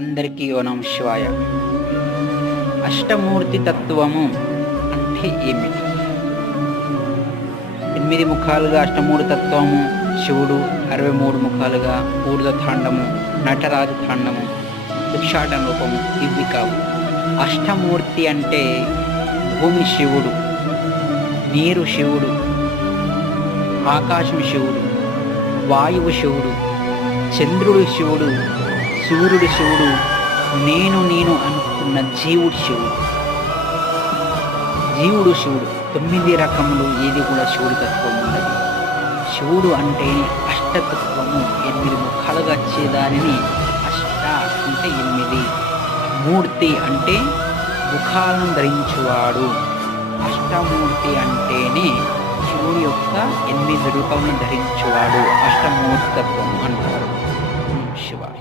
అందరికీ ఓ నమః శివాయ. అష్టమూర్తి తత్వము అంటే ఏమిటి? 8 ముఖాలుగా అష్టమూర్తి తత్వము శివుడు, 63 ముఖాలుగా ఊర్ధ్వతాండము, నటరాజ తాండము, భిక్షాటన రూపము ఇవి కావు. అష్టమూర్తి అంటే భూమి శివుడు, నీరు శివుడు, ఆకాశం శివుడు, వాయువు శివుడు, చంద్రుడు శివుడు, సూర్యుడు శివుడు, నేను అనుకున్న జీవుడు శివుడు. జీవుడు శివుడు. 9 రకములు ఏది కూడా శివుడి తత్వం ఉన్నది. శివుడు అంటే అష్టతత్వము, 8 ముఖాలుగా వచ్చేదానిని అష్ట అంటే 8, మూర్తి అంటే ముఖాలను ధరించువాడు. అష్టమూర్తి అంటేనే శివుడి యొక్క 8 రూపములను ధరించువాడు. అష్టమూర్తి తత్వము అంటారు. శివాయ.